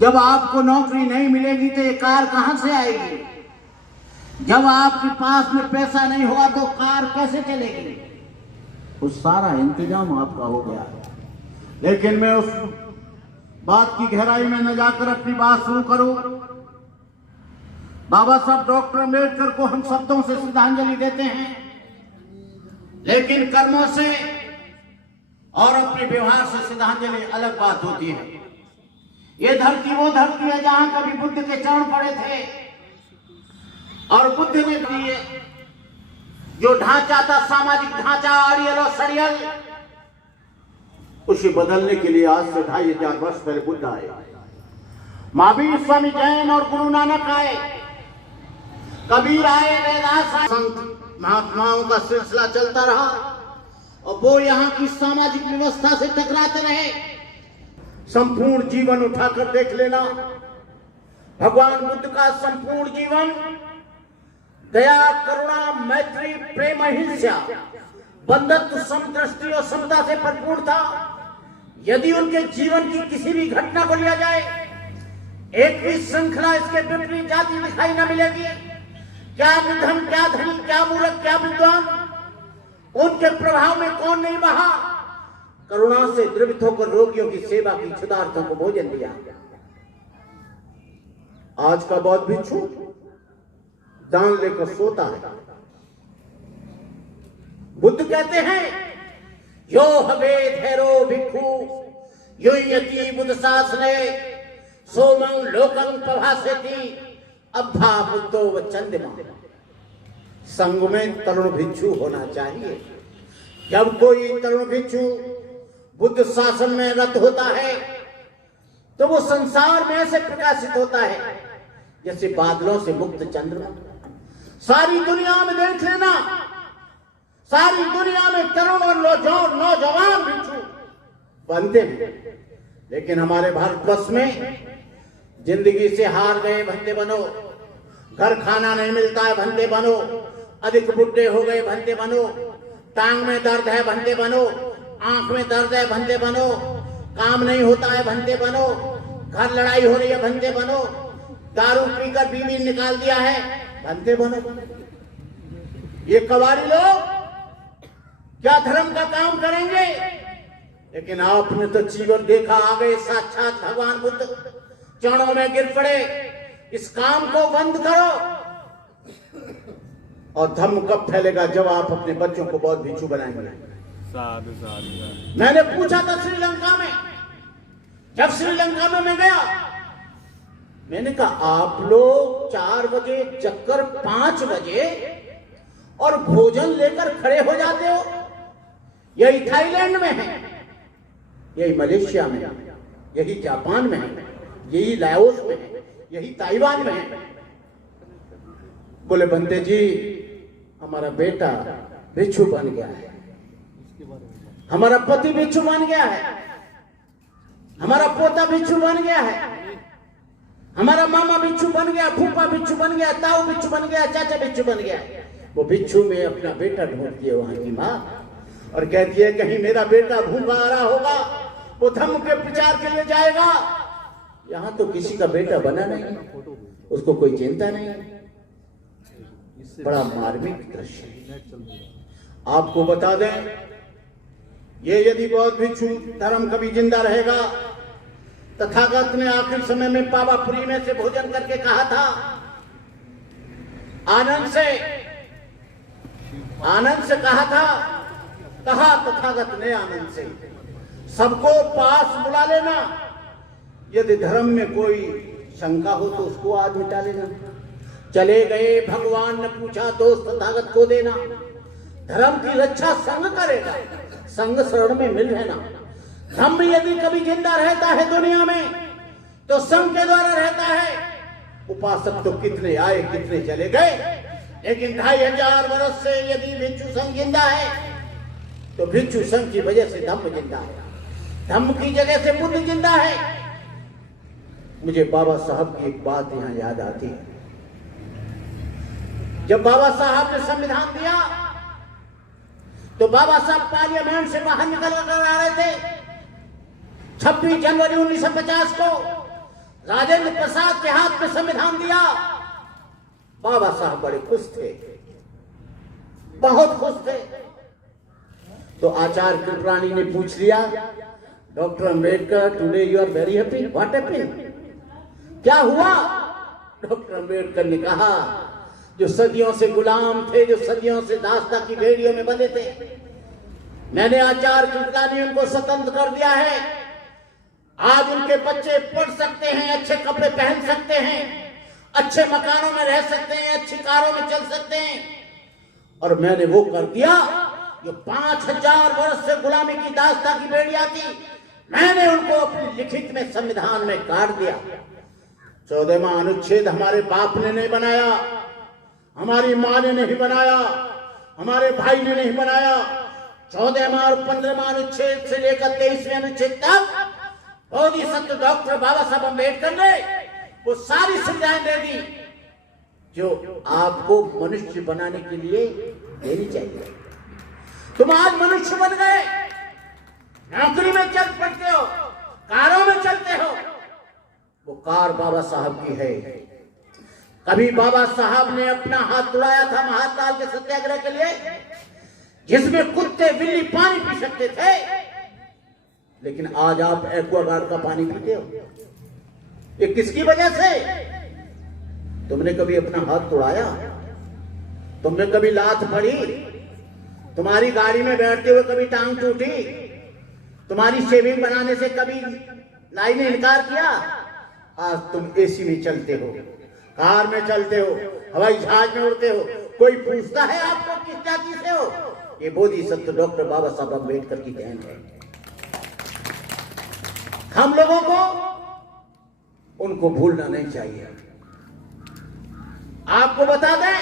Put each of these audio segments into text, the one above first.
जब आपको नौकरी नहीं मिलेगी तो ये कार कहां से आएगी? जब आपके पास में पैसा नहीं होगा तो कार कैसे चलेगी? उस सारा इंतजाम आपका हो गया। लेकिन मैं उस बात की गहराई में न जाकर अपनी बात शुरू करूं। बाबा साहब डॉक्टर अम्बेडकर को हम शब्दों से श्रद्धांजलि देते हैं, लेकिन कर्मों से और अपने व्यवहार से श्रद्धांजलि अलग बात होती है। ये धरती वो धरती है जहां कभी बुद्ध के चरण पड़े थे और बुद्ध ने दिए जो ढांचा था, सामाजिक ढांचा, आर्यल और सरियल, उसे बदलने के लिए आज से 2500 वर्ष पहले बुद्ध आए। महावीर, स्वामी जैन और गुरु नानक आए, कबीर आए, रैदास आए, संत महात्माओं का सिलसिला चलता रहा और वो यहाँ की सामाजिक व्यवस्था से टकराते रहे। संपूर्ण जीवन उठाकर देख लेना, भगवान बुद्ध का संपूर्ण जीवन दया, करुणा, मैत्री, प्रेम, अहिंसा, बंधुत्व, समदृष्टि और समता से भरपूर था। यदि उनके जीवन की किसी भी घटना को लिया जाए, एक भी श्रृंखला इसके विपरीत जाती दिखाई न मिलेगी। क्या निधन, क्या धनी, क्या मूर्ख, क्या विद्वान, उनके प्रभाव में कौन नहीं बहा। करुणा से द्रवित होकर रोगियों की सेवा की, क्षुधार्तों को भोजन दिया। आज का बौद्ध भिक्षु दान लेकर सोता है। बुद्ध कहते हैं यो हवे धैरो भिक्षु यो यति बुद्ध शासने सोमं लोकं प्रभासेति अब्धा बुद्धो व चंद्रमा। संग में तरुण भिक्षु होना चाहिए। जब कोई तरुण भिक्षु बुद्ध शासन में रत होता है तो वो संसार में ऐसे प्रकाशित होता है जैसे बादलों से मुक्त चंद्रमा। सारी दुनिया में देख लेना, सारी दुनिया में तरुण और नौजवान भिक्षु बनते हैं, लेकिन हमारे भारतवर्ष में जिंदगी से हार गए, भंते बनो। घर खाना नहीं मिलता है, भंते बनो। अधिक बुढ़े हो गए, भंते बनो। टांग में दर्द है, भंते बनो। आंख में दर्द है, भंते बनो। काम नहीं होता है, भंते बनो। घर लड़ाई हो रही है, भंते बनो। दारू पीकर बीवी निकाल दिया है, भंते बनो। ये कबाड़ी लोग क्या धर्म का काम करेंगे? लेकिन आपने तो जीवन देखा, आ गए साक्षात भगवान बुद्ध, चरणों में गिर पड़े। इस काम को बंद करो। और धर्म कब फैलेगा? जब आप अपने बच्चों को बौद्ध भिक्षु बनाएंगे। मैंने पूछा था श्रीलंका में, जब श्रीलंका में मैं गया, मैंने कहा आप लोग 4 बजे चक्कर 5 बजे और भोजन लेकर खड़े हो जाते हो। यही थाईलैंड में है, यही मलेशिया में है, यही जापान में है, यही लाओस में है, यही ताइवान में है। बोले बंदे जी हमारा बेटा भिक्षु बन गया है, हमारा पति भिक्षु बन गया है, हमारा पोता भिक्षु बन गया है, हमारा मामा भिक्षु बन गया, फूफा भिक्षु बन गया, ताऊ भिक्षु बन गया, चाचा भिक्षु बन गया। वो भिक्षु में अपना बेटा ढूंढती है वहां की माँ और कहती है कहीं मेरा बेटा भूखा आ रहा होगा, वो धर्म के प्रचार के लिए जाएगा। यहाँ तो किसी का बेटा बना नहीं, उसको कोई चिंता नहीं। बड़ा मार्मिक दृश्य। आपको बता दें, ये यदि बौद्ध भिक्षु धर्म कभी जिंदा रहेगा, तथागत ने आखिर समय में पावापुरी में से भोजन करके कहा था, आनंद से कहा था, कहा तथागत ने आनंद से, सबको पास बुला लेना। यदि धर्म में कोई शंका हो तो उसको आज मिटा लेना। चले गए, भगवान ने पूछा दोस्त तथागत को देना। धर्म की रक्षा संघ करेगा, संघ शरण में मिल रहना। धर्म यदि कभी जिंदा रहता है दुनिया में तो संघ के द्वारा रहता है। उपासक तो कितने आए कितने चले गए, लेकिन 2500 वर्ष से यदि भिक्षु संघ जिंदा है तो भिक्षु संघ की वजह से धम्म जिंदा है, धम्म की जगह से बुद्ध जिंदा है। मुझे बाबा साहब की एक बात यहाँ याद आती है। जब बाबा साहब ने संविधान दिया तो बाबा साहब पार्लियामेंट से बाहर निकल कर आ रहे थे 26 जनवरी 1950 को। राजेंद्र प्रसाद के हाथ में संविधान दिया, बाबा साहब बड़े खुश थे, बहुत खुश थे। तो आचार्य कृपलानी ने पूछ लिया, doctor Ambedkar today you are very happy, what happened, क्या हुआ? डॉक्टर अंबेडकर ने कहा, जो सदियों से गुलाम थे, जो सदियों से दास्ता की बेड़ियों में बंधे थे, मैंने आचार्य कृपलानी उनको स्वतंत्र कर दिया है। आज उनके बच्चे पढ़ सकते हैं, अच्छे कपड़े पहन सकते हैं, अच्छे मकानों में रह सकते हैं, अच्छी कारों में चल सकते हैं। और मैंने वो कर दिया जो 5000 वर्ष से गुलामी की दास्ता की बेड़ियां थी, मैंने उनको अपनी लिखित में संविधान में काट दिया। 14वां अनुच्छेद हमारे बाप ने नहीं बनाया, हमारी मां ने नहीं बनाया, हमारे भाई ने नहीं बनाया। 14वां और 15वां अनुच्छेद से लेकर 23वें अनुच्छेद तक बोधिसत्व डॉक्टर बाबा साहब अम्बेडकर ने वो सारी सुविधाएं दे दी जो आपको मनुष्य बनाने के लिए देनी चाहिए। तुम आज मनुष्य बन गए, नौकरी में चल पड़ते हो, कारों में चलते हो, वो कार बाबा साहब की है। कभी बाबा साहब ने अपना हाथ उड़ाया था महाकाल के सत्याग्रह के लिए, जिसमें कुत्ते बिल्ली पानी पी सकते थे, लेकिन आज आप एक्वागार्ड का पानी पीते हो। ये किसकी वजह से? तुमने कभी अपना हाथ तोड़ाया? तुमने कभी लात पड़ी? तुम्हारी गाड़ी में बैठते हुए कभी टांग टूटी? तुम्हारी शेविंग बनाने से कभी लाई ने इनकार किया? आज तुम एसी में चलते हो, कार में चलते हो, हवाई जहाज में उड़ते हो, कोई पूछता है आपको किस जाति से हो? ये बोधिसत्व डॉक्टर बाबा साहब अम्बेडकर की देन है। हम लोगों को उनको भूलना नहीं चाहिए। आपको बता दें,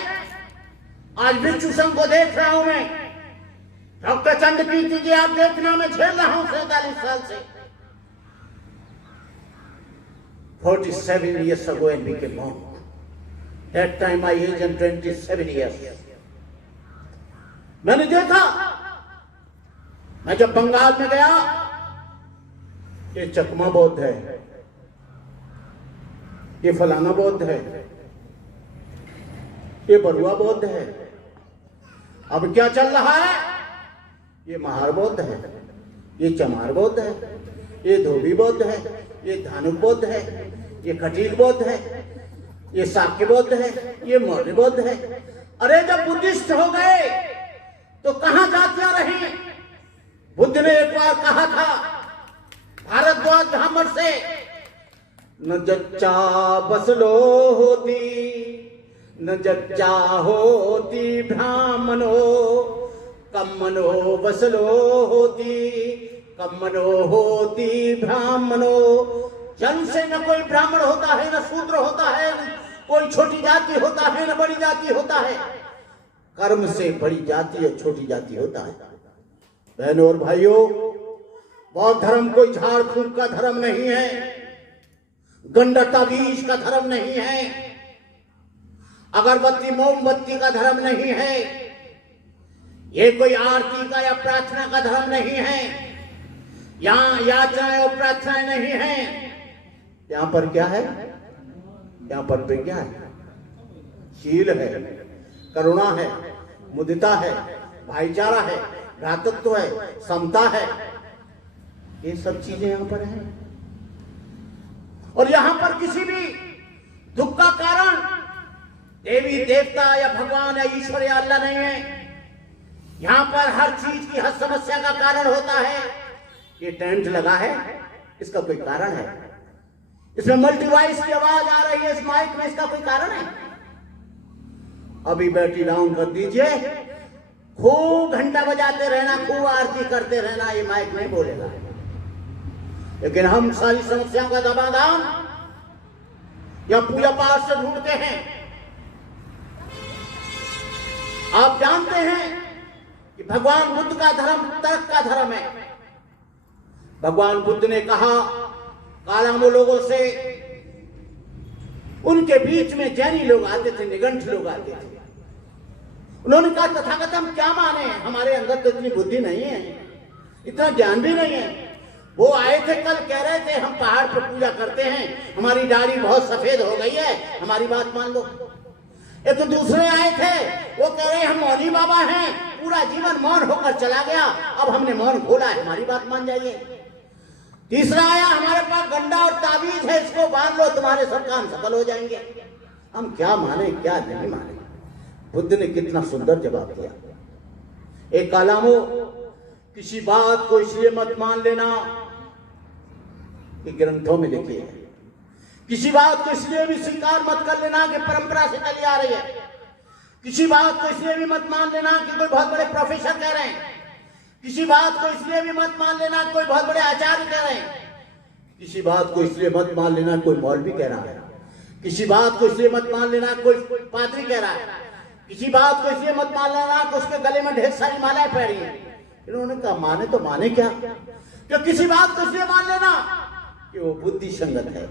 आज विश्व संघ को देख रहा हूं मैं, डॉक्टर चंद्रकीर्ति जी आप देखना, मैं झेल रहा हूं 47 साल से। 47 years ago and became monk. That time my age and 27 years. मैंने देखा, मैं जब बंगाल में गया, ये चकमा बौद्ध है, ये फलाना बौद्ध है, ये बरुआ बौद्ध है। अब क्या चल रहा है? ये महार बौद्ध है, ये चमार बौद्ध है, ये धोबी बौद्ध है, ये धानुक बौद्ध है, ये खटीक बौद्ध है, ये शाक्य बौद्ध है, ये मौर्य बौद्ध है। अरे जब बुद्धिस्ट हो गए तो कहां जातियां रही? बुद्ध ने एक बार कहा था भारद्वाज ब्राह्मण से, न जच्चा बसलो होती, न जच्चा होती ब्राह्मणो, कम्मनो बसलो होती, कम्मनो होती ब्राह्मणो। जन्म से न कोई ब्राह्मण होता है, न शूद्र होता है, कोई छोटी जाति होता है, न बड़ी जाति होता है। कर्म से बड़ी जाति और छोटी जाति होता है। बहनों और भाइयों, बौद्ध धर्म कोई झाड़ फूंक का धर्म नहीं है, गंडता बीज का धर्म नहीं है, अगरबत्ती मोमबत्ती का धर्म नहीं है, ये कोई आरती का या प्रार्थना का धर्म नहीं है, यहाँ याचनाएं और प्रार्थनाएं नहीं है। यहाँ पर क्या है? यहाँ पर प्रज्ञा है, शील है, करुणा है, मुदिता है, भाईचारा है, भ्रातृत्व है, समता है। ये सब चीजें यहाँ पर हैं। और यहाँ पर किसी भी दुख का कारण देवी देवता या भगवान या ईश्वर या अल्लाह नहीं है। यहाँ पर हर चीज की हर समस्या का कारण होता है। ये टेंट लगा है, इसका कोई कारण है। इसमें मल्टीवॉइस की आवाज आ रही है इस माइक में, इसका कोई कारण है? अभी बैटरी डाउन कर दीजिए, खूब घंटा बजाते रहना, खूब आरती करते रहना, ये माइक नहीं बोलेगा। लेकिन हम सारी समस्याओं का समाधान या पूजा पाठ से ढूंढते हैं। आप जानते हैं कि भगवान बुद्ध का धर्म तर्क का धर्म है। भगवान बुद्ध ने कहा कालामो लोगों से, उनके बीच में जैनी लोग आते थे, निगंठ लोग आते थे। उन्होंने कहा तथागत हम क्या माने, हमारे अंदर तो इतनी बुद्धि नहीं है, इतना ज्ञान भी नहीं है। वो आए थे कल, कह रहे थे हम पहाड़ पर पूजा करते हैं, हमारी दाढ़ी बहुत सफेद हो गई है, हमारी बात मान लो। एक तो दूसरे आए थे, वो कह रहे हम मौली बाबा हैं, पूरा जीवन मौन होकर चला गया, अब हमने मौन खोला है, हमारी बात मान जाइए। तीसरा आया, हमारे पास गंडा और ताबीज है, इसको बांध लो, तुम्हारे सब काम सफल हो जाएंगे। हम क्या माने क्या नहीं माने। बुद्ध ने कितना सुंदर जवाब दिया। एक कालामो, किसी बात को इसलिए मत मान लेना कि ग्रंथों में लिखी है, किसी बात को इसलिए भी स्वीकार मत कर लेना कि परंपरा से चली आ रही है, किसी बात को इसलिए भी मत मान लेना कि कोई बहुत बड़े प्रोफेसर कह रहे हैं, किसी बात को इसलिए भी मत मान लेना कोई बहुत बड़े आचार्य कह रहे हैं, किसी बात को इसलिए मत मान लेना कोई मौलवी कह रहा है, किसी बात को इसलिए मत मान लेना कोई पादरी कह रहा है, किसी बात को इसलिए मत मान लेना कि उसके गले में ढेर सारी मालाएं पहनी है। इन्होंने कहा माने तो माने क्या, कि किसी बात को इसलिए मान लेना कि वो बुद्धि संगत है,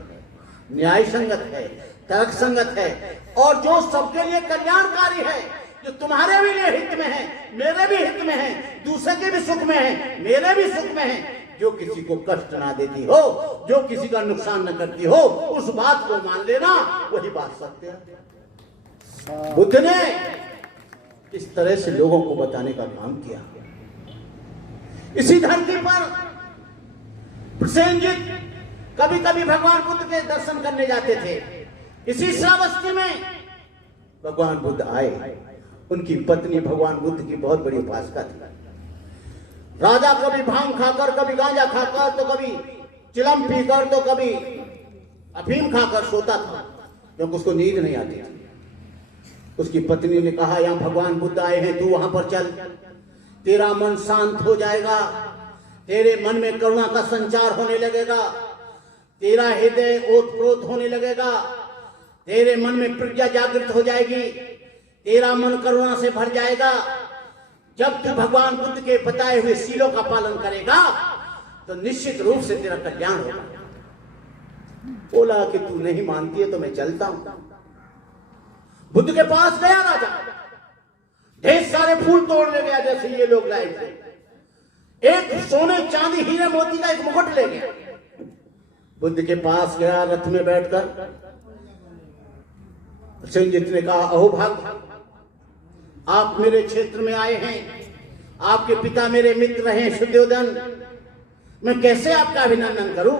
न्याय संगत है, तर्क संगत है, और जो सबके लिए कल्याणकारी है, जो तुम्हारे भी लिए हित में है, मेरे भी हित में है, दूसरे के भी सुख में है, मेरे भी सुख में है, जो किसी को कष्ट ना देती हो, जो किसी का नुकसान न करती हो, उस बात को मान लेना, वही बात सत्य है। बुद्ध ने इस तरह से लोगों को बताने का काम किया। इसी धरती पर प्रसेनजीत कभी कभी भगवान बुद्ध के दर्शन करने जाते थे। इसी श्रावस्ती में भगवान बुद्ध आए। उनकी पत्नी भगवान बुद्ध की बहुत बड़ी उपासका थी। राजा कभी भांग खाकर, कभी गांजा खाकर, तो कभी चिलम पीकर, तो कभी अफीम खाकर सोता था, क्योंकि उसको नींद नहीं आती थी। उसकी पत्नी ने कहा, यहां भगवान बुद्ध आए हैं, तू वहां पर चल, तेरा मन शांत हो जाएगा, तेरे मन में करुणा का संचार होने लगेगा, तेरा हृदय ओतप्रोत होने लगेगा, तेरे मन में प्रज्ञा जागृत हो जाएगी, तेरा मन करुणा से भर जाएगा। जब तू भगवान बुद्ध के बताए हुए सीलों का पालन करेगा तो निश्चित रूप से तेरा कल्याण होगा। बोला कि तू नहीं मानती है तो मैं चलता हूं। बुद्ध के पास गया राजा, ढेर सारे फूल तोड़ ले गया जैसे ये लोग लाए थे। एक सोने चांदी हीरे मोती का एक मुकुट ले गया। बुद्ध के पास गया रथ में बैठकर। संजीत ने कहा, अहो भाग, आप मेरे क्षेत्र में आए हैं, आपके पिता मेरे मित्र हैं शुद्धोधन, मैं कैसे आपका अभिनंदन करूं?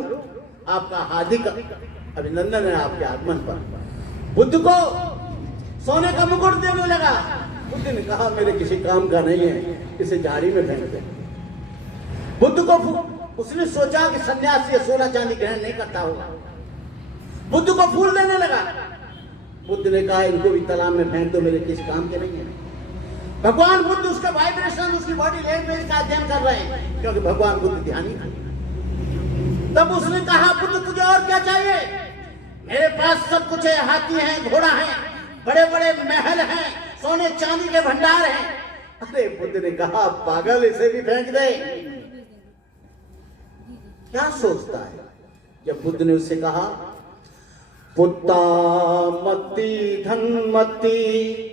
आपका हार्दिक अभिनंदन है आपके आगमन पर। बुद्ध को सोने का मुकुट देने लगा। बुद्ध ने कहा, मेरे किसी काम का नहीं है, इसे झाड़ी में फेंक दे। बुद्ध को उसने सोचा कि सन्यासी सोना चांदी ग्रहण नहीं करता होगा। बुद्ध को फूल देने लगा। बुद्ध ने कहा, इनको भी तालाब में फेंक दो, मेरे किसी काम के नहीं है। भगवान बुद्ध उसका वाइब्रेशन, उसकी बॉडी लैंग्वेज का अध्ययन कर रहे हैं, क्योंकि भगवान बुद्ध ध्यानी थे। तब उसने कहा, बुद्ध तुझे और क्या चाहिए? मेरे पास सब कुछ है, हाथी है, घोड़ा है, बड़े बड़े महल हैं, सोने चांदी के भंडार हैं। अरे बुद्ध ने कहा, पागल, इसे भी फेंक दे। क्या सोचता है? जब बुद्ध ने उससे कहा, पुत्ता मति धनमति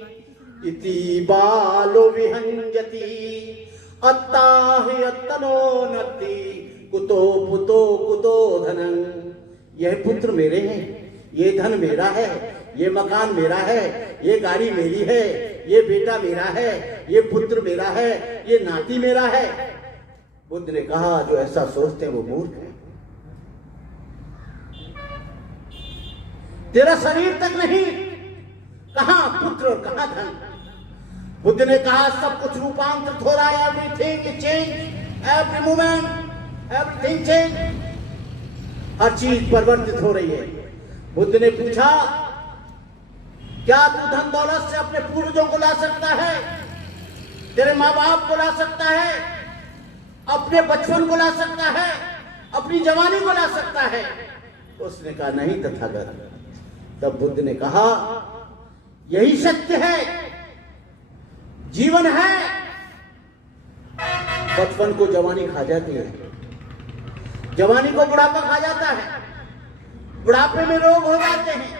इति बालो विहंजति अत्ताहि अत्तनो नति कुतो पुतो कुतो धनं। यह पुत्र मेरे हैं, ये धन मेरा है, ये मकान मेरा है, ये गाड़ी मेरी है, ये बेटा मेरा है, ये पुत्र मेरा है, ये नाती मेरा है। बुद्ध ने कहा, जो ऐसा सोचते हैं वो मूर्ख है। तेरा शरीर तक नहीं, कहां पुत्र और कहां धन। बुद्ध ने कहा, सब कुछ रूपांतरित हो रहा है, everything change, every moment everything change, हर चीज परिवर्तित हो रही है। बुद्ध ने पूछा, क्या तू धन दौलत से अपने पूर्वजों को ला सकता है, तेरे माँ बाप को ला सकता है, अपने बचपन को ला सकता है, अपनी जवानी को ला सकता है? उसने कहा, नहीं तथागत। तब बुद्ध ने कहा, यही सत्य है, जीवन है। बचपन को जवानी खा जाती है, जवानी को बुढ़ापा खा जाता है, बुढ़ापे में रोग हो जाते हैं,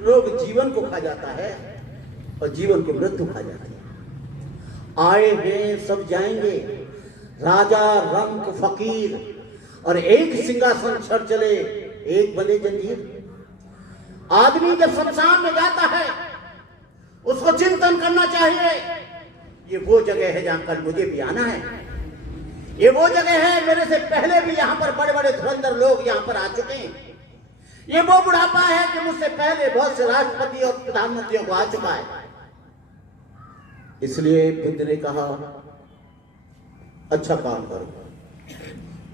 रोग जीवन को खा जाता है और जीवन को मृत्यु खा जाती है। आए हैं सब जाएंगे, राजा रंक फकीर, और एक सिंहासन छड़ चले एक बने जंजीर। आदमी जब शमशान में जाता है उसको चिंतन करना चाहिए, ये वो जगह है जहां कल मुझे भी आना है, ये वो जगह है मेरे से पहले भी यहां पर बड़े बड़े धुरंधर लोग यहां पर आ चुके हैं, ये वो बुढ़ापा है कि मुझसे पहले बहुत से राष्ट्रपति और प्रधानमंत्रियों को आ चुका है। इसलिए बुद्ध ने कहा अच्छा काम करो,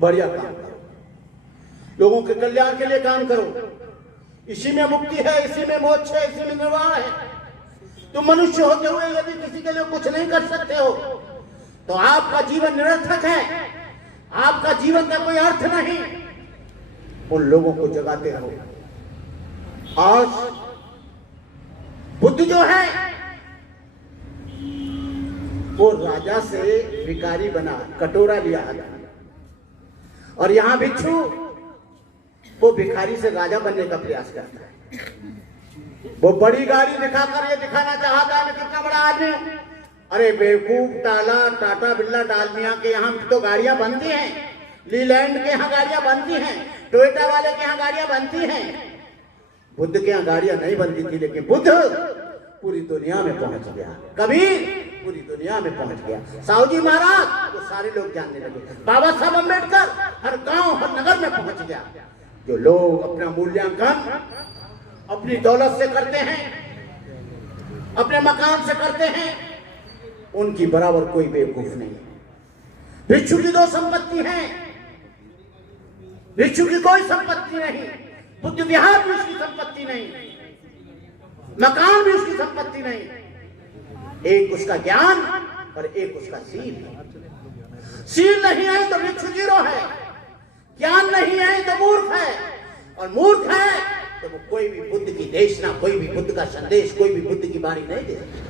बढ़िया काम करो, लोगों के कल्याण के लिए काम करो, इसी में मुक्ति है, इसी में मोक्ष है, इसी में निर्वाण है। तुम मनुष्य होते हुए यदि किसी के लिए कुछ नहीं कर सकते हो तो आपका जीवन निरर्थक है, आपका जीवन का कोई अर्थ नहीं। उन लोगों को जगाते रहो। आज बुद्ध जो है वो राजा से भिखारी बना, कटोरा लिया और यहां भिक्षु वो भिखारी से राजा बनने का प्रयास करता है। वो बड़ी गाड़ी दिखाकर ये दिखाना चाहता है मैं कितना बड़ा आदमी हूं। अरे बेवकूफ, टाटा बिरला डालमिया के यहाँ तो गाड़ियां बनती हैं, लीलैंड के यहाँ गाड़ियां बनती हैं, टोयोटा वाले के यहाँ गाड़ियां बनती हैं। बुद्ध के यहाँ गाड़ियां नहीं बनती थी, लेकिन बुद्ध पूरी दुनिया में पहुंच गया, कबीर पूरी दुनिया में पहुंच गया, साहूजी महाराज तो सारे लोग जानने लगे, बाबा साहब अम्बेडकर हर गांव हर नगर में पहुंच गया। जो लोग अपना मूल्यांकन अपनी दौलत से करते हैं, अपने मकान से करते हैं, उनकी बराबर कोई बेवकूफ नहीं है। भिक्षु की दो संपत्ति है, भिक्षु की कोई संपत्ति नहीं, बुद्ध विहार भी उसकी संपत्ति नहीं, मकान भी उसकी संपत्ति नहीं। एक उसका ज्ञान और एक उसका सील। सील नहीं है तो भिक्षु जीरो है, ज्ञान नहीं है तो मूर्ख है, और मूर्ख है तो वो कोई भी बुद्ध की देशना, कोई भी बुद्ध का संदेश, कोई भी बुद्ध की बाणी नहीं दे सकता।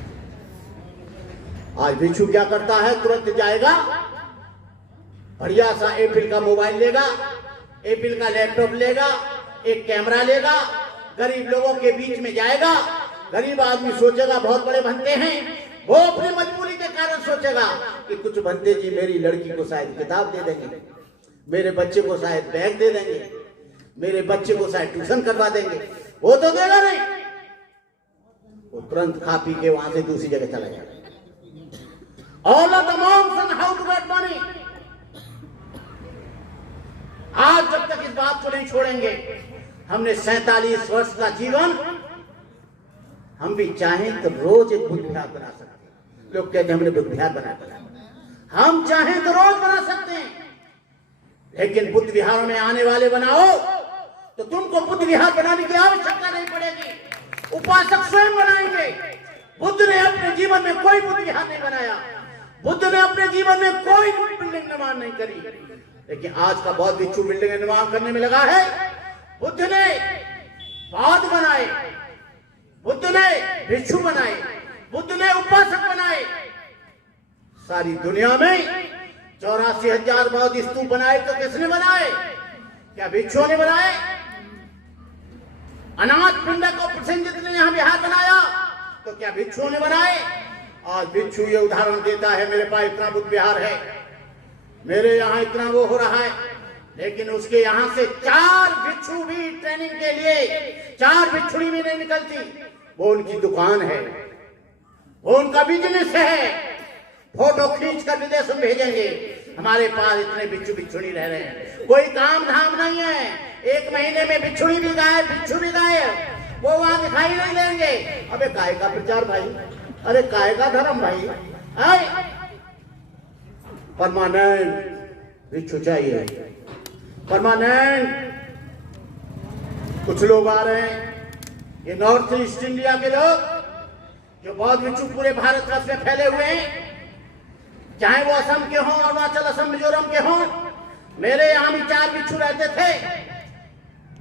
आज भिक्षु क्या करता है, तुरंत जाएगा, बढ़िया सा एप्पल का मोबाइल लेगा, एप्पल का लैपटॉप लेगा, एक कैमरा लेगा, गरीब लोगों के बीच में जाएगा। गरीब आदमी सोचेगा बहुत बड़े बनते हैं, वो अपनी मजबूरी के कारण सोचेगा कि कुछ बनते जी मेरी लड़की को शायद किताब दे देंगे, मेरे बच्चे को शायद बैग दे देंगे, मेरे बच्चे को शायद ट्यूशन करवा देंगे। वो तो देगा नहीं, वो तुरंत खा पी के वहां से दूसरी जगह चला जाएगा। All of the monks and how to get money। आज जब तक इस बात को नहीं छोड़ेंगे, हमने 47 वर्ष का जीवन, हम भी चाहें तो रोज एक बुद्ध विहार बना सकते हैं। लोग कहते हैं हमने बुद्ध विहार बनाया, हम चाहें तो रोज बना सकते हैं, लेकिन बुद्ध विहार में आने वाले बनाओ तो तुमको बुद्ध विहार बनाने की आवश्यकता नहीं पड़ेगी, उपासक स्वयं बनाएंगे। बुद्ध ने अपने जीवन में कोई बुद्ध विहार नहीं बनाया, बुद्ध ने अपने जीवन में कोई बिल्डिंग निर्माण नहीं करी, लेकिन आज का बहुत भिक्षु बिल्डिंग निर्माण करने में लगा है। बुद्ध ने बौद्ध बनाए, बुद्ध ने भिक्षु बनाए, बुद्ध ने उपासक बनाए। सारी दुनिया में 84,000 बौद्ध स्तूप बनाए तो किसने बनाए? क्या भिक्षुओं ने बनाए? अनाथ पिंडक को प्रसेनजित ने यहाँ विहार बनाया तो क्या भिक्षुओं ने बनाए? आज भिक्षु ये उदाहरण देता है, मेरे पास इतना बुद्ध विहार है, मेरे यहाँ इतना वो हो रहा है, लेकिन उसके यहाँ से 4 भिक्षु भी ट्रेनिंग के लिए, 4 भिक्षुड़ी भी नहीं निकलती। वो उनकी दुकान है, वो उनका बिजनेस है। फोटो खींच कर विदेश में भेजेंगे, हमारे पास इतने भिक्षु भिक्षुड़ी रह रहे हैं, कोई काम धाम नहीं है। 1 महीने में भिक्षुड़ी भी गायब, भिक्षु भी गायब, वो वहां दिखाई नहीं देंगे। अबे काय का प्रचार भाई, अरे काय का धर्म भाई, परमानेंट भिक्षु चाहिए, परमानेंट। कुछ लोग आ रहे हैं, ये नॉर्थ ईस्ट इंडिया के लोग जो बौद्ध भिक्षु पूरे भारतवर्ष में फैले हुए हैं, चाहे वो असम के हों, अरुणाचल, असम, मिजोरम के हों। मेरे यहाँ भी 4 भिक्षु रहते थे,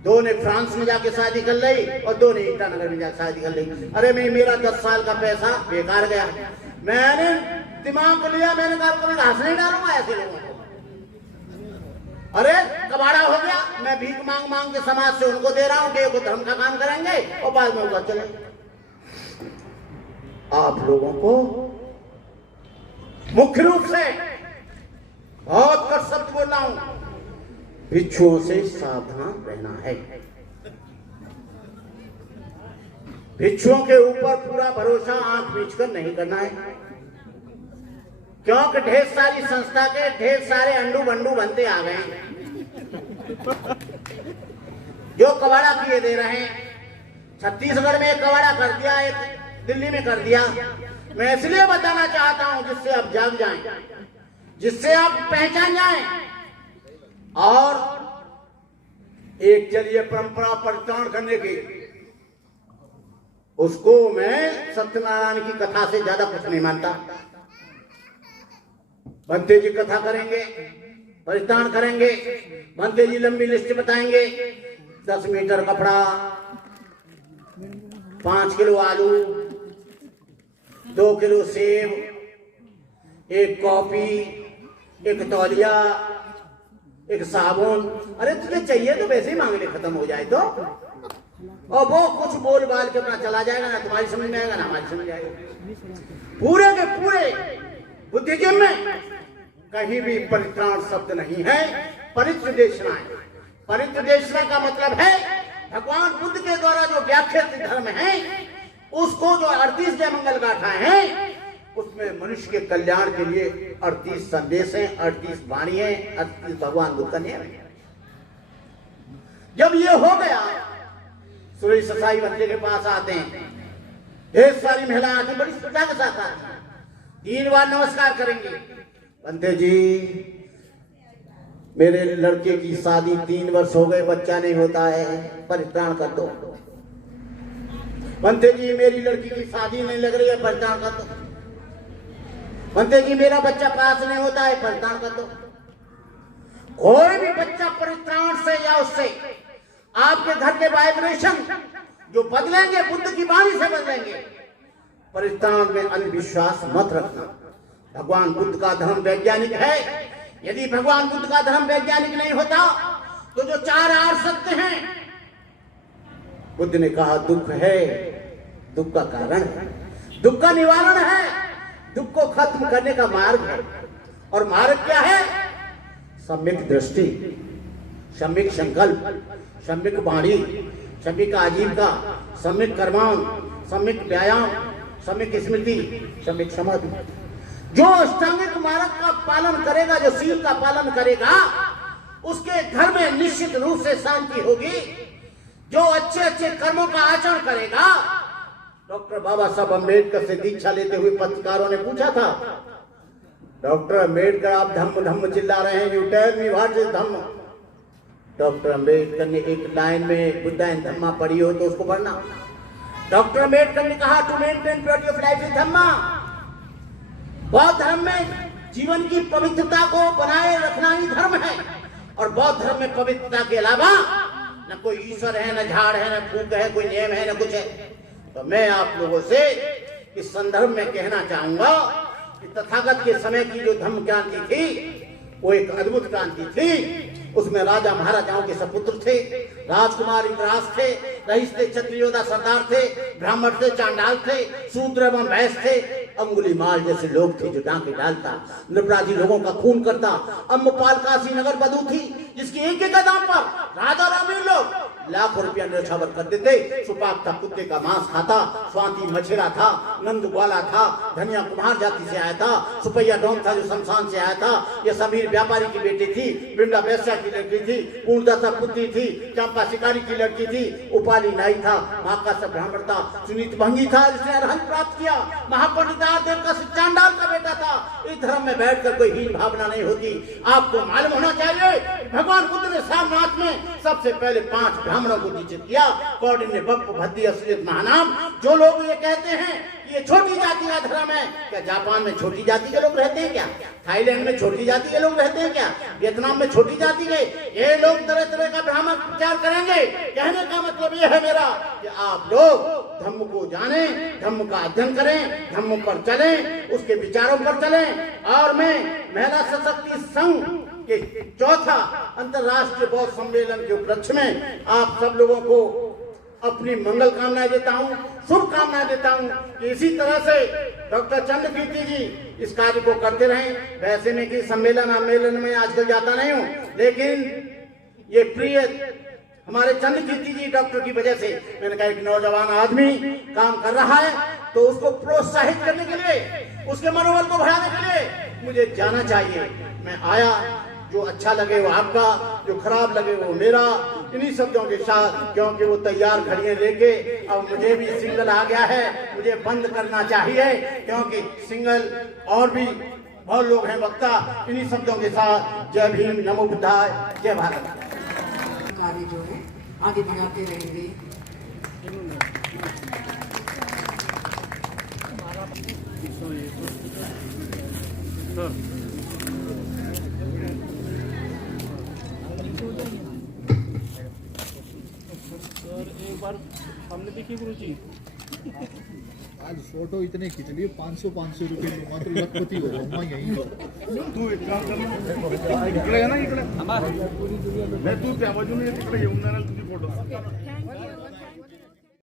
2 ने फ्रांस में जाके शादी कर ली और 2 ने ईटानगर में जाकर शादी कर ली। अरे मेरा 10 साल का पैसा बेकार गया। मैंने दिमाग को लिया, मैंने कहा कभी घास नहीं डालूंगा ऐसे लोगों को। अरे कबाड़ा हो गया, मैं भीख मांग मांग के समाज से उनको दे रहा हूं कि वो धर्म का काम करेंगे और बाद में उनका चले। आप लोगों को मुख्य रूप से बहुत कर शब्द बोल रहा हूं, भिक्षुओं से सावधान रहना है। भिक्षुओं के ऊपर पूरा भरोसा आंख मीच कर नहीं करना है, क्योंकि ढेर सारी संस्था के ढेर सारे अंडू बंडू बनते आ गए हैं जो कबाड़ा किए दे रहे हैं। छत्तीसगढ़ में एक कबाड़ा कर दिया, एक दिल्ली में कर दिया। मैं इसलिए बताना चाहता हूं जिससे आप जाग जाएं, जिससे आप पहचान जाएं। और एक चलिए परंपरा परित्राण करने की, उसको मैं सत्यनारायण की कथा से ज्यादा कुछ नहीं मानता। बंते जी कथा करेंगे, परित्राण करेंगे, बंते जी लंबी लिस्ट बताएंगे, 10 मीटर कपड़ा, 5 किलो आलू, 2 किलो सेब, 1 कॉपी, 1 तौलिया, 1 साबुन। अरे तुझे चाहिए तो वैसे ही मांग ले, खत्म हो जाए तो। और वो कुछ बोल बाल के अपना चला जाएगा, ना तुम्हारी समझ में आएगा ना हमारी समझ में आएगा। पूरे के पूरे बुद्धिज्म में कहीं भी परित्राण शब्द नहीं है, परित्रदेशना है। परित्रदेशना का मतलब है भगवान बुद्ध के द्वारा जो व्याख्यात धर्म है, उसको जो 38 जय मंगल गाथाएं हैं, उसमें मनुष्य के कल्याण के लिए 38 संदेश हैं, 38 वाणी है, 38 भगवान बुद्ध का नियम है। जब ये हो गया, सूर्य ससाई बंदे के पास आते हैं, ढेर सारी महिलाएं आती बड़ी श्रद्धा के साथ आती हैं, 3 बार नमस्कार करेंगे। बंदे जी मेरे लड़के की शादी 3 वर्ष हो गए, बच्चा नहीं होता है, परित्राण कर दो। बंदे जी मेरी लड़की की शादी नहीं लग रही है, परित्राण कर दो। बंदे जी मेरा बच्चा पास नहीं होता है, परित्राण कर दो। कोई भी बच्चा परित्राण से या उससे आपके घर के वाइब्रेशन जो बदलेंगे, बुद्ध की वाणी से बदलेंगे। परित्राण में अंधविश्वास मत रखना। भगवान बुद्ध का धर्म वैज्ञानिक है। यदि भगवान बुद्ध का धर्म वैज्ञानिक नहीं होता तो जो 4 आर सत्य हैं, बुद्ध ने कहा दुख है, दुख का कारण है, दुख का निवारण है, दुख को खत्म करने का मार्ग है। और मार्ग क्या है? सम्यक दृष्टि, सम्यक संकल्प, सम्यक वाणी, सम्यक आजीविका, सम्यक कर्माण, सम्यक व्यायाम, सम्यक स्मृति, सम्यक समाधि। जो अष्टांगिक मार्ग का पालन करेगा, जो शील का पालन करेगा, उसके घर में निश्चित रूप से शांति होगी। जो अच्छे अच्छे कर्मों का आचरण करेगा। डॉक्टर बाबा साहब अम्बेडकर से दीक्षा लेते हुए पत्रकारों ने पूछा था, डॉक्टर अम्बेडकर आप धम्म धम्म चिल्ला रहे हैं, you tell me what is धम्म। डॉक्टर अम्बेडकर ने एक लाइन में बुद्धा एंड धम्मा पढ़ी हो तो उसको पढ़ना। डॉक्टर अम्बेडकर ने कहा to maintain purity of life is Dhamma. बौद्ध धर्म में जीवन की पवित्रता को बनाए रखना ही धर्म है। और बौद्ध धर्म में पवित्रता के अलावा न कोई ईश्वर है, न झाड़ है, न फूक है, कोई नियम है, न कुछ है। तो मैं आप लोगों से इस संदर्भ में कहना चाहूंगा कि तथागत के समय की जो धम्म क्रांति थी वो एक अद्भुत क्रांति थी। उसमें राजा महाराजाओं के सपुत्र थे, राजकुमार इंद्रास थे, रईस थे, क्षत्रियोदा सरदार थे, ब्राह्मण थे, चांडाल थे, शूद्र एवं वैश्य थे, अंगुलीमाल जैसे लोग थे जो डांके डालता, निरपराधी लोगों का खून करता। अम्बपाल काशी नगर बधू थी जिसकी एक एक कदम पर राजा रामी लोग लाखों रुपया न्यौछावर कर देते। सुपाक था, कुत्ते का मांस खाता, स्वाति मछेरा था, नंद ग्वाला था, धनिया कुम्हार जाति से आया था, सुपैया डोम था जो शमशान से आया था, ये समीर व्यापारी की बेटी थी, वृंदा वैश्या की लड़की थी, पूर्णदासा पुत्री थी, चंपा शिकारी की लड़की थी, उपाली नाई था, महाकाश ब्राह्मण था, सुनीत भंगी था जिसने अरहंत प्राप्त किया, महापंडितार देव का चांडाल का बेटा था। इस धर्म में बैठकर कोई हीन भावना नहीं होती। आपको मालूम होना चाहिए भगवान बुद्ध ने सारनाथ में सबसे पहले 5 ब्राह्मणों को निश्चित किया। कौंडिन्य, बप्प, भद्दी, असलियत, महानाम। जो लोग ये कहते हैं ये छोटी जाति का धर्म है, क्या जापान में छोटी जाति के लोग रहते हैं क्या? थाईलैंड में छोटी जाति के लोग रहते हैं क्या? वियतनाम में छोटी जाति के? ये लोग तरह तरह का ब्राह्मण प्रचार करेंगे। कहने का मतलब ये है मेरा कि आप लोग धम्म को जाने, धम्म का अध्ययन करें, धम्म पर चलें, उसके विचारों पर चलें। और मैं महिला सशक्ति संघ के 4था अंतर्राष्ट्रीय बौद्ध सम्मेलन के उपलक्ष्य में आप सब लोगों को अपनी मंगल कामनाएं देता हूं, शुभकामनाएं देता हूं कि इसी तरह से डॉक्टर चंद्रकीर्ति जी इस कार्य को करते रहें। वैसे मैं कि सम्मेलन में आजकल जाता नहीं हूं, लेकिन ये प्रिय हमारे चंद्रकीर्ति जी डॉक्टर की वजह से, मैंने कहा एक नौजवान आदमी काम कर रहा है तो उसको प्रोत्साहित करने के लिए, उसके मनोबल को बढ़ाने के लिए मुझे जाना चाहिए। मैं आया, जो अच्छा लगे वो आपका, जो खराब लगे वो मेरा, इन्हीं शब्दों के साथ, क्योंकि वो तैयार घड़ियां लेके अब मुझे भी सिंगल आ गया है, मुझे बंद करना चाहिए, क्योंकि सिंगल और भी बहुत लोग हैं वक्ता। इन्हीं शब्दों के साथ जय भीम, नमो बुद्धाय, जय भारत। कार्य जो है आगे बढ़ाते रहेंगे। एक बार हमने देखी गुरु जी, आज फोटो इतने खींच लिए 500 रुपये में मात्र लखपति हो जाऊंगा यहीं। तू एक काम करना, इकडे आहे ना, इकडे मैं तू त्या बाजूने तिकडे येऊन जाणार तुझी फोटो